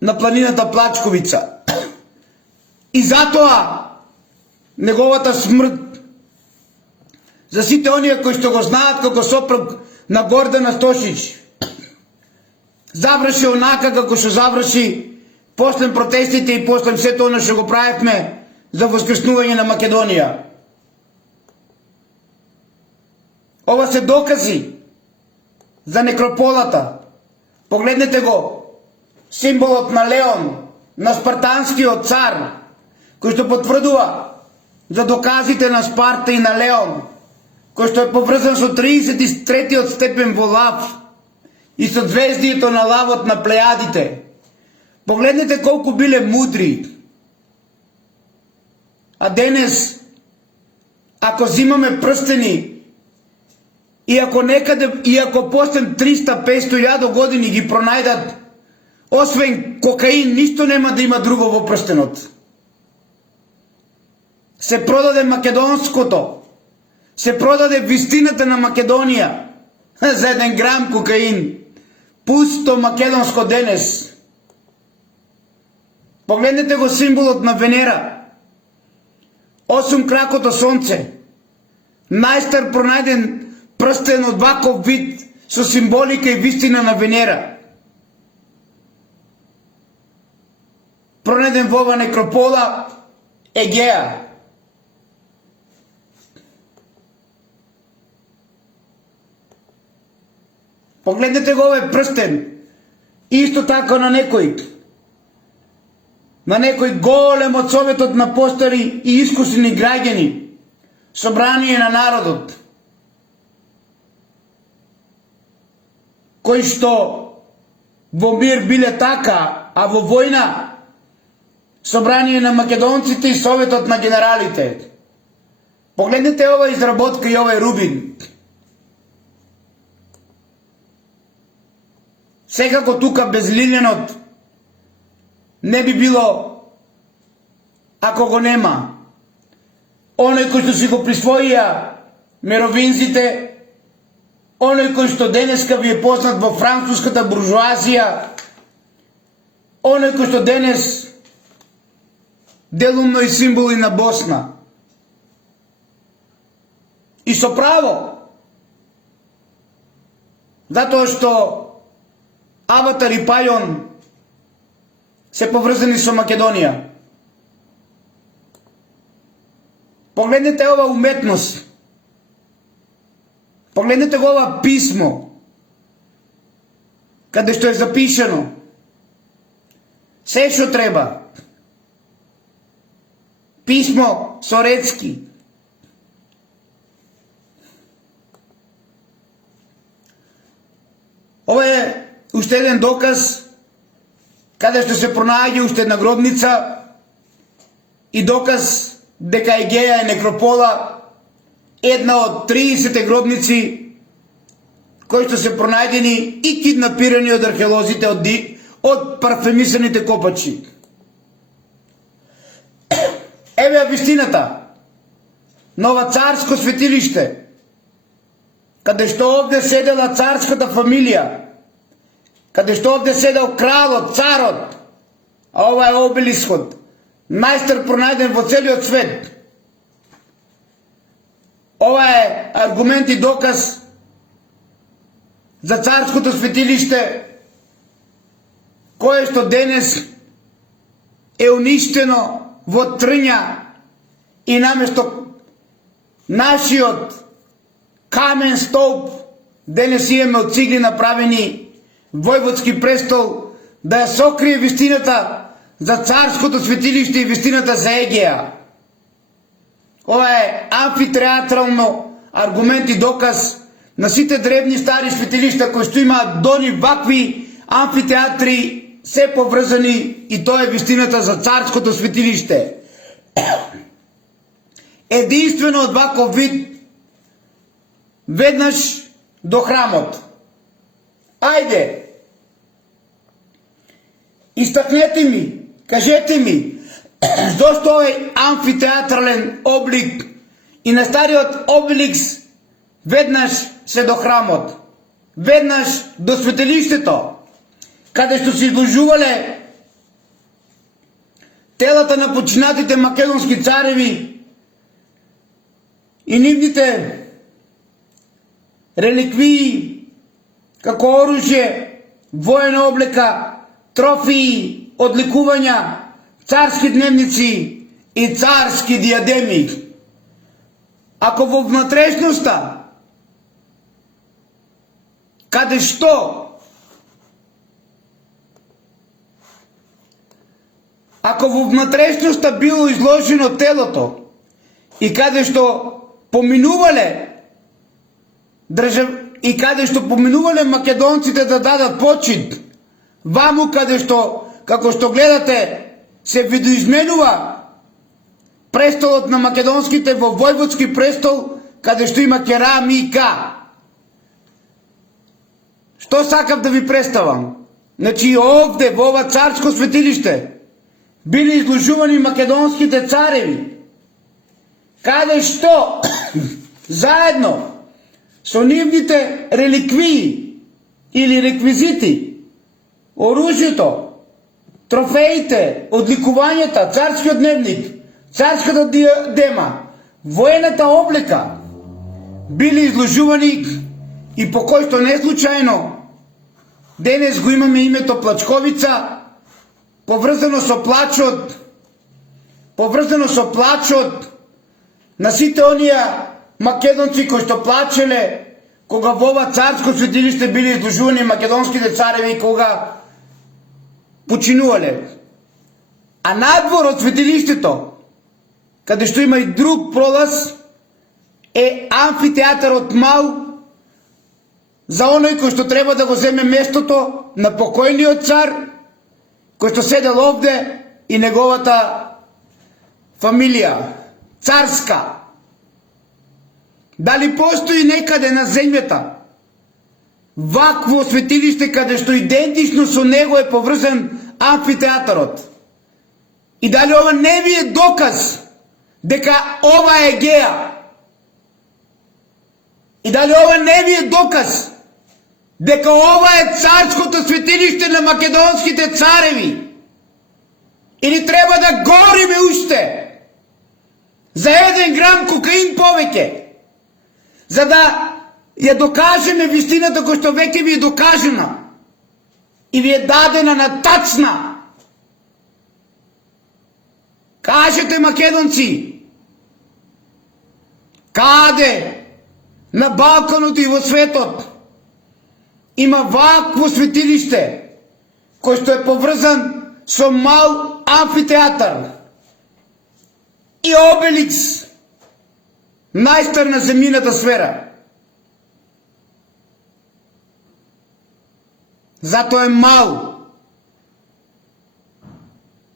на планината Плачковица. И затоа неговата смрт за сите оние кои што го знаат како сопруг на Гордана Стошич заврши онака како што заврши после протестите и после сето оно што го правевме за воскреснување на Македонија. Ова се докази за некрополата. Погледнете го, символот на Леон, на спартанскиот цар, кој што потврдува за доказите на Спарта и на Леон, кој што е поврзан со 33-тиот степен во лав и со звездието на лавот на Плејадите. Погледнете колку биле мудри. А денес, ако зимаме прстени, и ако некаде, и ако после 300, 500, 1000 години ги пронајдат, освен кокаин, ништо нема да има друго во прстенот. Се продаде македонското, се продаде вистината на Македонија за 1 грам кокаин. Пусто македонско денес. Погледнете го символот на Венера. 8 кракото сонце. Најстар пронајден прстен од ваков вид со символика и вистина на Венера. Пронајден во ова некропола Егеа. Погледнете го овој прстен. Исто така на некој голем од Советот на постари и искусни граѓани, собрание на народот, кои што во мир биле така, а во војна собрание на македонците и Советот на генералите. Погледнете ова изработка и овој рубин. Секако тука без лилјенот не би било ако го нема. Оној кој што си го присвоија меровинзите, оној кој што денеска ви е познат во француската буржуазија, оној кој што денес делумно и символи на Босна. И со право. Затоа што Аватар и Пајон се поврзани со Македонија. Погледнете ова уметност. Погледнете го ова писмо, каде што е запишано се што треба. Писмо Сорецки. Ова е уште еден доказ каде што се пронаѓа уште една гробница и доказ дека Егеа е некропола, една од 30 гробници кои што се пронајдени и киднапирани од археолозите од парфемисаните копачи. Еве вистината на ова царско светилиште, каде што овде седела царската фамилија, каде што овде седел кралот, царот, а ова е обелискот, најстар пронајден во целиот свет, ова е аргумент и доказ за царското светилиште, кое што денес е уништено во трња и наместо нашиот камен столб денес имаме од цигли направени војводски престол да ја сокрие вистината за царското светилиште и вистината за Егеа. Ова е амфитеатрално аргумент и доказ на сите древни стари светилишта кои што имаат дони вакви амфитеатри се поврзани и тоа е вистината за царското светилиште. Единствено од ваков вид веднаш до храмот. Ајде, истакнете ми, кажете ми, зошто овој амфитеатрален облик и на стариот Обеликс веднаш се до храмот, веднаш до светилиштето, каде што се изложувале телата на починатите македонски цареви и нивните реликвии како оружје, воена облека, трофии, одликувања, царски дневници и царски диадеми. Ако во внатрешноста, каде што, ако во внатрешноста било изложено телото и каде што поминувале и каде што поминувале македонците да дадат почит, ваму каде што, како што гледате, се видоизменува престолот на македонските во војводски престол, каде што има керамика. Што сакав да ви представам? Значи овде, во ова царско светилиште, били изложувани македонските цареви, каде што заедно со нивните реликвии или реквизити, оружјето, трофеите, одликувањата, царскиот дневник, царската диадема, воената облека, били изложувани и по кој што не случајно денес го имаме името Плачковица, поврзано со плачот на сите оние македонци кои што плачеле кога во ова царско светилиште били изложувани македонските цареви кога починувале. А надвор од светилиштето, каде што има и друг пролаз, е амфитеатарот мал за оној кој што треба да го земе местото на покојниот цар, кој што седел овде и неговата фамилија, царска. Дали постои некаде на земјата вакво светилиште каде што идентично со него е поврзан амфитеатарот? И дали ова не ви е доказ дека ова е Егеа? И дали ова не ви е доказ дека ова е царското светилиште на македонските цареви? Или треба да гориме уште за 1 грам кокаин повеќе, за да ја докажеме вистината која што веќе ви е докажена и ви е дадена на тачна? Кажете, македонци, каде на Балканот и во светот има вакво светилиште кој што е поврзан со мал амфитеатар и Обеликс, најстар на земјината сфера? Затоа е мал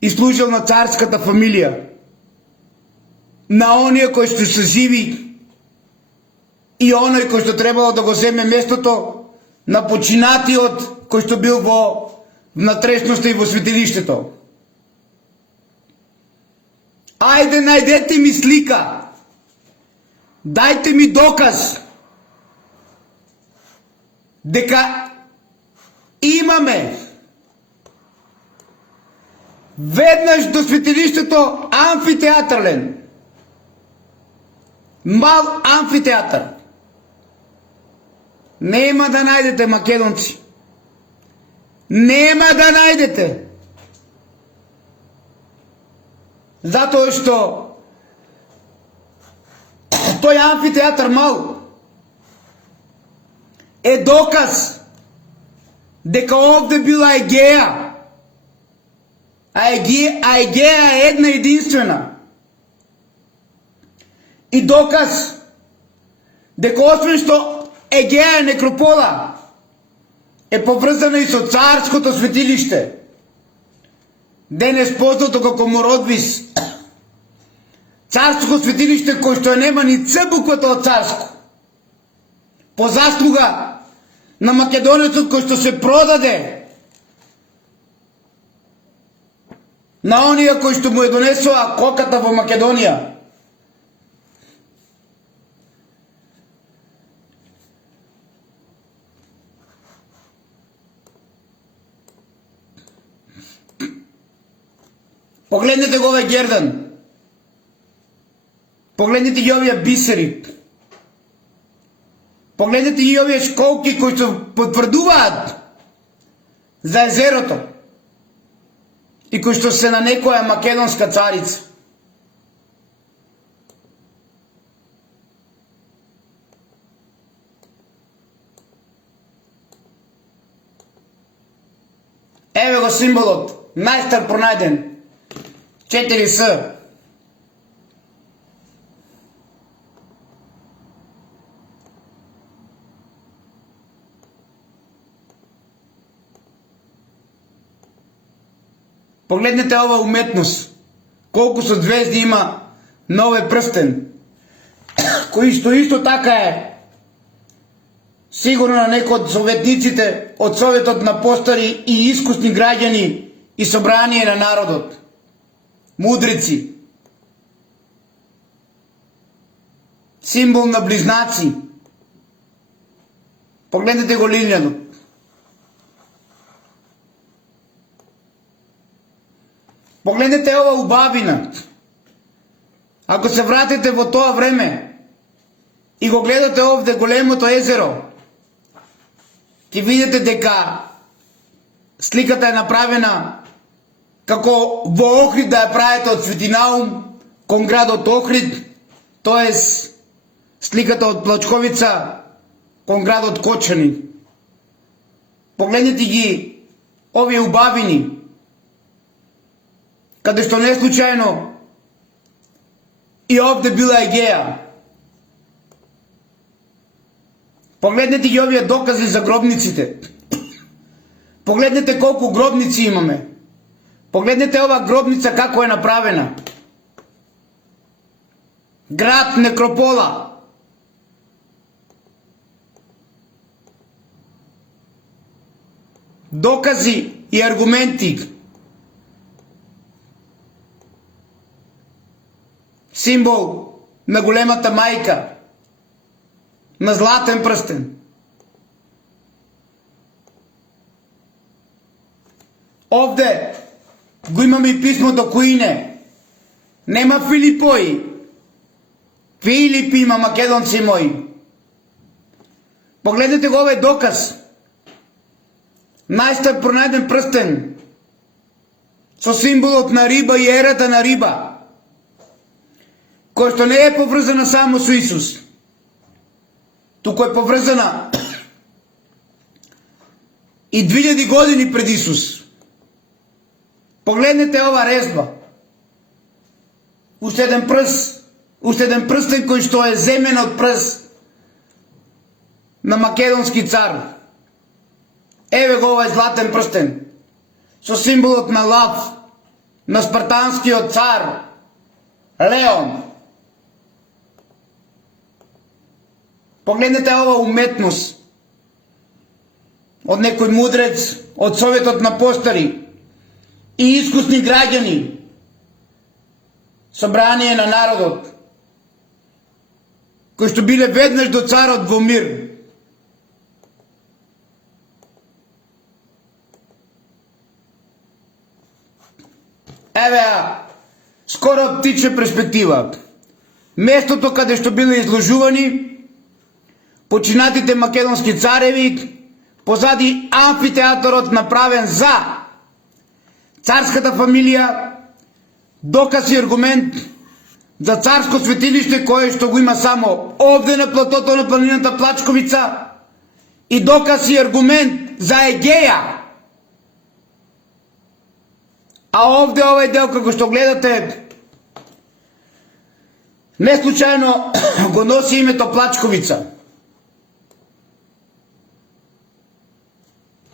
и служил на царската фамилија, на оние кои што се живи и оној кој што требало да го земе местото на починатиот кој што бил во внатрешноста и во светилиштето. Ајде, најдете ми слика, дајте ми доказ дека имаме веднаш до светилиштето амфитеатрален, Мал амфитеатар. Нема да најдете, македонци. Нема да најдете. Затоа што тој амфитеатар мал е доказ дека овде била Егеја. А Егеја е една единствена. И доказ дека освен што Егеја е некропола, е поврзана и со царското светилиште, денес познато како Мородвис. Царското светилиште кој што нема ни ц буквата од царско. По заслуга на македонецот кој што се продаде на оние кои што му ја донесоа коката во Македонија. Погледнете го овој гердан. Погледнете ги овие бисери. Погледнете ги овие школки кои што потврдуваат за езерото и кои што се на некоја македонска царица. Еве го символот, најстар пронајден. 4С. Погледнете ова уметност. Колку со звезди има на овој прстен. Кој што исто така е сигурно на некој од советниците од Советот на постари и искусни граѓани и собрание на народот. Мудрици. Символ на близнаци. Погледнете го лилјадот. Погледнете ова убавина. Ако се вратите во тоа време и го гледате овде големото езеро, ќе видите дека сликата е направена како во Охрид да ја правите од Светинаум кон градот Охрид, тоест сликата од Плачковица кон градот Кочани. Погледнете ги овие убавини, каде што не случајно и овде била Егеја. Погледнете ги овие докази за гробниците. Погледнете колку гробници имаме. Погледнете ова гробница како е направена. Град некропола. Докази и аргументи. Символ на големата мајка, на златен прстен. Овде го имаме и писмото Куине. Нема Филипои. Филипи има, македонци мои. Погледнете го овој доказ. Најстар пронајден прстен со символот на риба и ерата на риба, кој што не е поврзана само со Исус, туку е поврзана и 2000 години пред Исус. Погледнете ова резба. Уште еден прстен кој што е земен од прст на македонски цар. Еве го овој златен прстен со символот на лав на спартанскиот цар Леон. Погледнете ова уметност од некој мудрец од Советот на постари и искусни граѓани, собрание на народот, кои што биле веднаш до царот во мир. Еве скоро птичја перспектива. местото каде што биле изложувани починатите македонски цареви, позади амфитеатарот направен за царската фамилија, доказ и аргумент за царско светилиште кое што го има само овде на платото на планината Плачковица и доказ и аргумент за Егеја. А овде овај дел како што гледате не случајно го носи името Плачковица.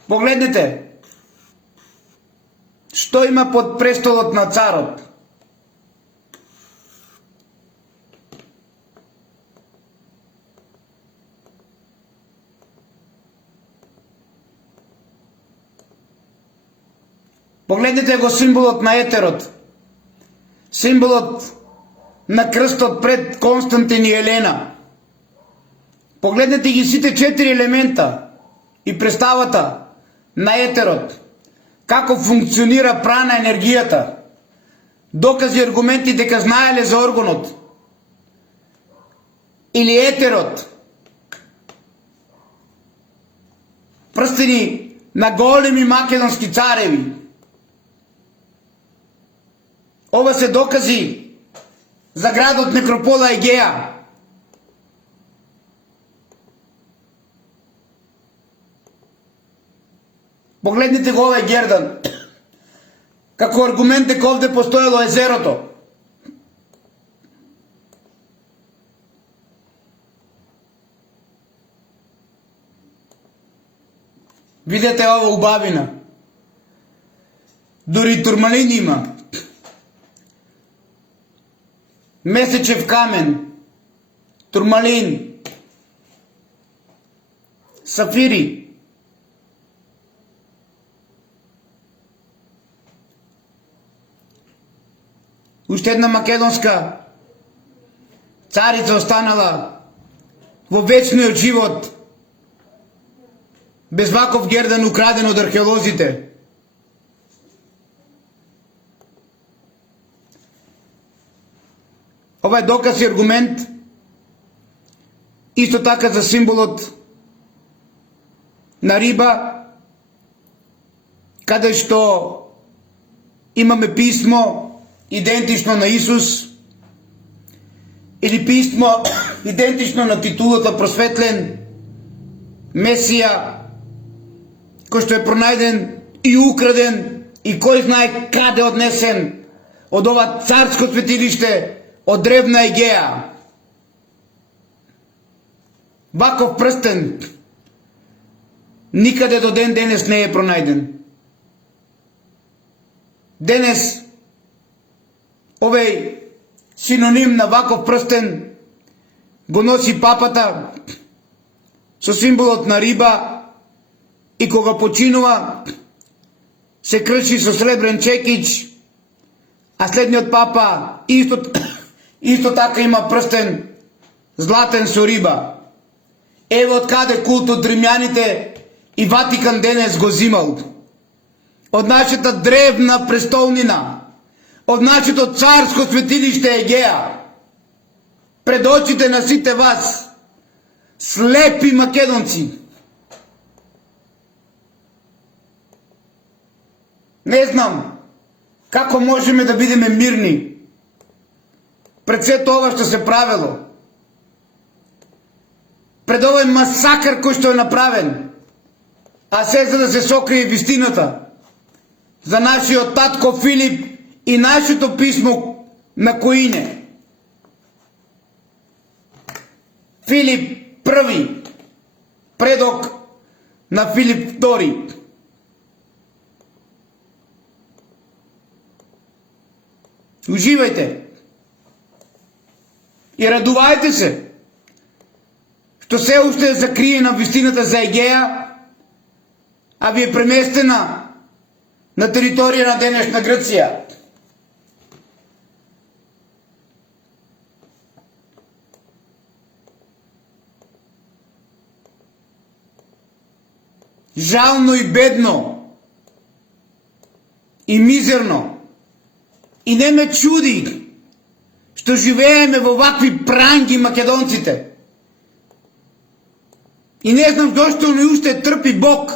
Погледнете што има под престолот на царот. Погледнете го символот на етерот, символот на крстот пред Константин и Елена. Погледнете ги сите 4 елемента и представата на етерот, како функционира прана енергијата, докази и аргументи дека знаеле за органот или етерот, прстени на големи македонски цареви. Ова се докази за градот Некропола Егеја. Погледнете го овој гердан. Како аргумент дека овде постоело езерото. Видете ова убавина. Дури турмалин има. Месечев камен, турмалин, сафири. Уште една македонска царица останала во вечниот живот без ваков гердан украден од археолозите. Ова е доказ и аргумент исто така за символот на риба, каде што имаме писмо идентично на Исус или писмо идентично на титулата просветлен Месија, кој што е пронајден и украден и кој знае каде однесен од ова царско светилиште од древна Егеја. Ваков прстен никаде до ден денес не е пронајден. Денес овој синоним на ваков прстен го носи папата со символот на риба и кога починува се крши со сребрен чекич, а следниот папа исто така има прстен златен со риба. Ево од каде култот римјаните и Ватикан денес го зимал. Од нашата древна престолнина, од нашето царско светилиште Егеја, пред очите на сите вас, слепи македонци. Не знам како можеме да бидеме мирни пред сето ова што се правело, пред овој масакар кој што е направен, а се за да се сокрие вистината за нашиот татко Филип и нашето писмо на Коине. Филип први, предок на Филип втори. Уживајте и радувајте се што се уште е закриена вистината за Егеја, а ви е преместена на територија на денешна Грција. Жално и бедно и мизерно. И не ме чуди што живееме во вакви пранги македонците. И не знам зошто ни уште трпи Бог.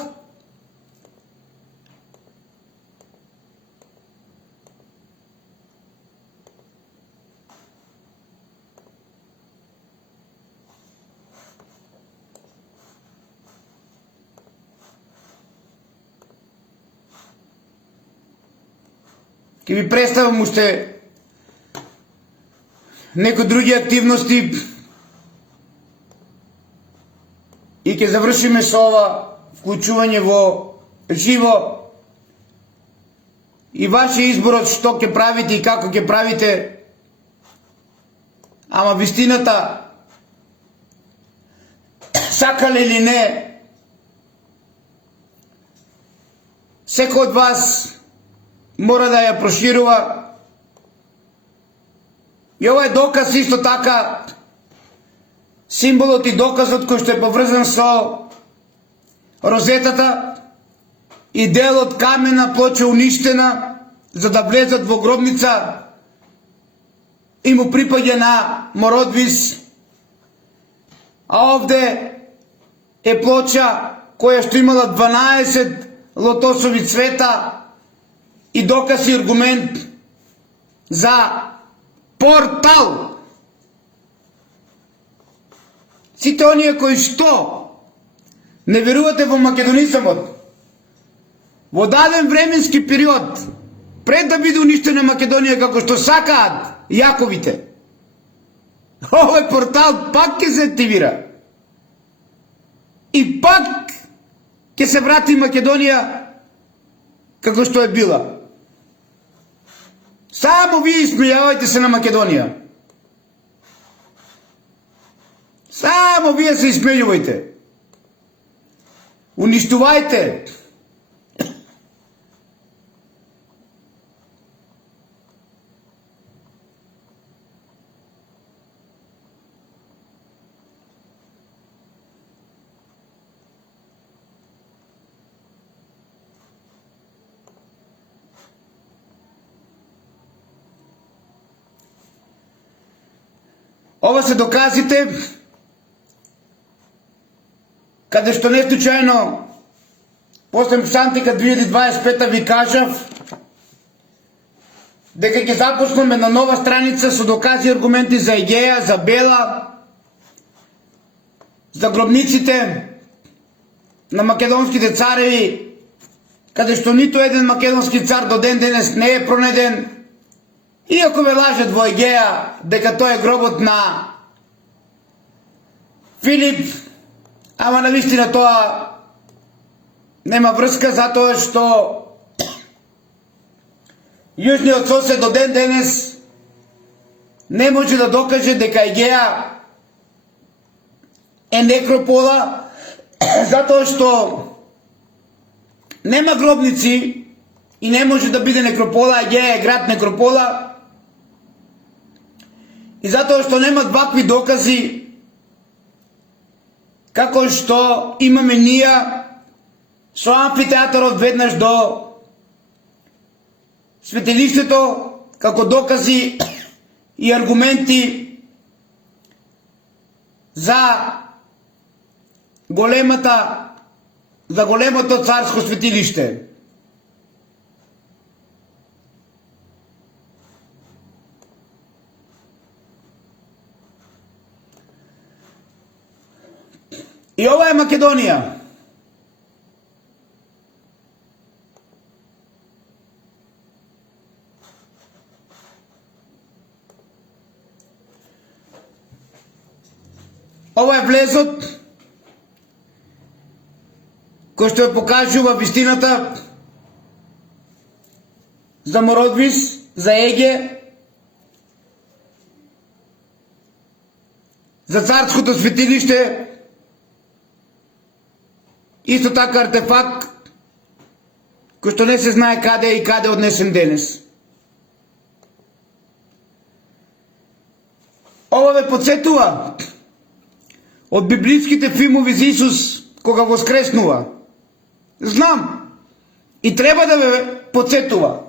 Ке ви представам уште некои други активности и ќе завршиме со ова вклучување во живо и ваше изборот што ќе правите и како ќе правите, ама вистината, сакале или не, секој од вас мора да ја проширува. И ова е доказ исто така, символот и доказот кој што е поврзан со розетата и делот камена плоча уништена за да влезат во гробница и му припаѓа на Мородвис. А овде е плоча која што имала 12 лотосови цвета и доказ и аргумент за портал. Сите оние кои што не верувате во македонизмот, во даден временски период, пред да биде уништена Македонија како што сакаат Јаковите, овој портал пак ќе се активира. И пак ќе се врати Македонија како што е била. Само вие смејавајте се на Македонија. Само вие се смејувајте. Уништувајте. Ова се доказите каде што не случајно после Псантика 2025 ви кажав дека ќе започнеме на нова страница со докази и аргументи за Егеја, за Бела, за гробниците на македонските цареви, каде што ниту еден македонски цар до ден денес не е пронеден. Иако ве лажат во Егеја дека тој е гробот на Филип, ама на вистина тоа нема врска, затоа што јужниот сосед до ден денес не може да докаже дека Егеја е некропола, затоа што нема гробници и не може да биде некропола. Егеја е град некропола. И затоа што немат вакви докази како што имаме ние со амфитеатарот веднаш до светилиштето, како докази и аргументи за големото царско светилиште. И ова е Македонија. Ова е влезот кој што ја покажува вистината за Мородвис, за Еге, за царското светилиште. Исто така артефакт кој што не се знае каде и каде однесен денес. Ова ве подсетува од библиските филмови за Исус кога воскреснува. Знам. И треба да ве подсетува.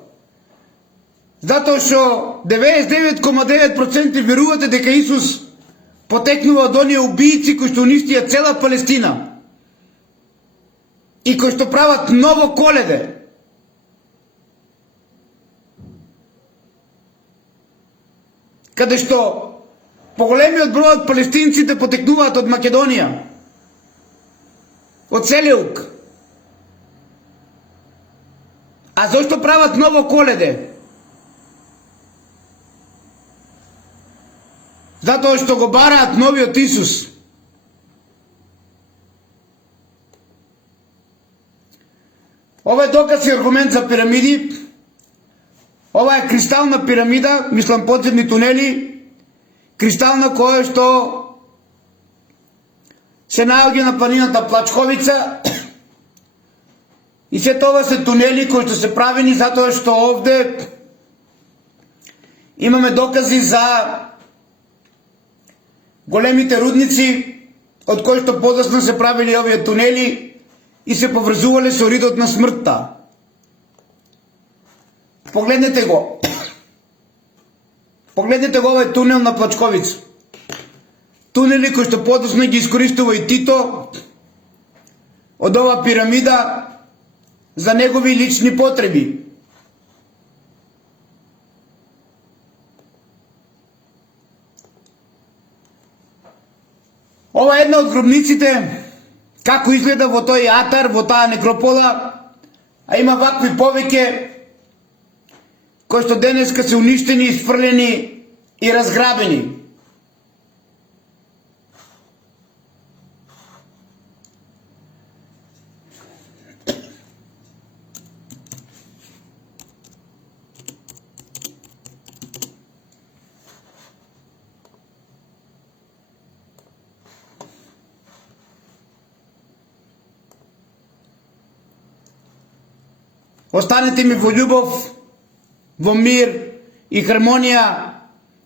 Затоа што 99,9% верувате дека Исус потекнува од оние убијци кои што уништија цела Палестина и кои што прават ново коледе. Каде што поголемиот број од палестинците потекнуваат од Македонија, од Селеук. А зошто прават ново коледе? Затоа што го бараат новиот Исус. Ова е доказ и аргумент за пирамиди. Ова е кристална пирамида, мислам подземни тунели, кристална која што се наоѓа на планината Плачковица и се тоа се тунели кои што се правени затоа што овде имаме докази за големите рудници од кои што подоцна се правили овие тунели и се поврзувале со ридот на смртта. Погледнете го. Погледнете го овој тунел на Плачковица. Тунели кои што подоцна ги искористува и Тито од ова пирамида за негови лични потреби. Ова е една од гробниците, како изгледа во тој атар, во таа некропола, а има вакви повеќе кои што денеска се уништени, изфрлени и разграбени. Останете ми во љубов, во мир и хармонија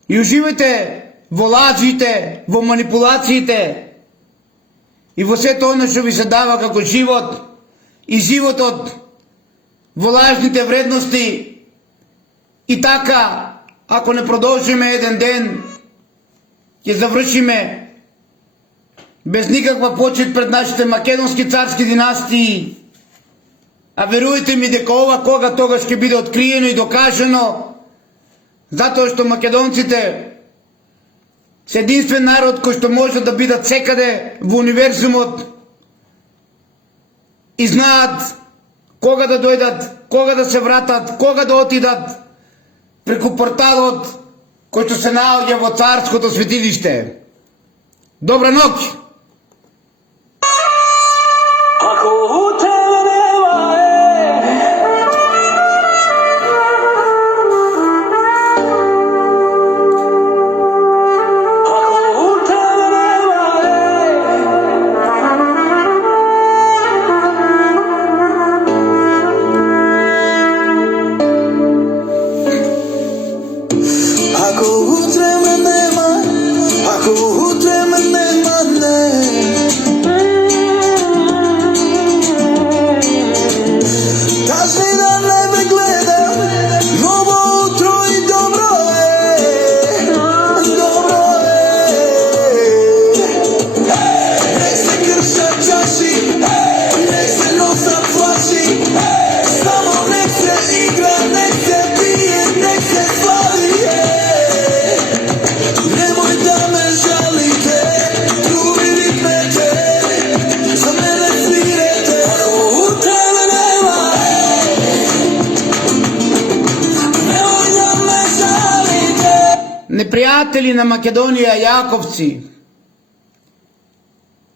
и уживајте во лажите, во манипулациите и во сето оно што ви се дава како живот и животот во лажните вредности. И така, ако не продолжиме еден ден, ќе завршиме без никаква почит пред нашите македонски царски династии. А верујте ми дека ова кога тогаш ќе биде откриено и докажено, затоа што македонците се единствен народ кој што може да бидат секаде во универзумот и знаат кога да дојдат, кога да се вратат, кога да отидат преку порталот кој што се наоѓа во царското светилиште. Добра ноќ! Непријатели на Македонија, Јаковци,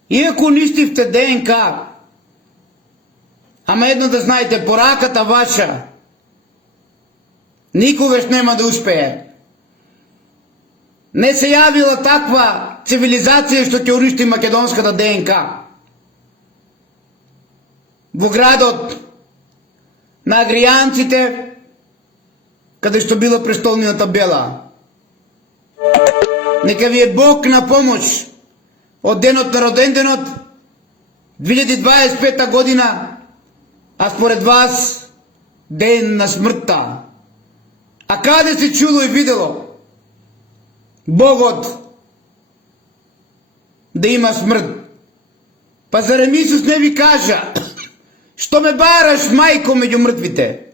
иако уништивте ДНК, ама едно да знаете, пораката ваша никогаш нема да успее. Не се јавила таква цивилизација што ќе уништи македонската ДНК. Во градот на агријанците, каде што била престолнината Бела. Нека ви е Бог на помош од денот на роденденот 2025 година, а според вас ден на смртта. А каде се чуло и видело Богот да има смрт? Па зарем Исус не ви кажа, што ме бараш, мајко, меѓу мртвите?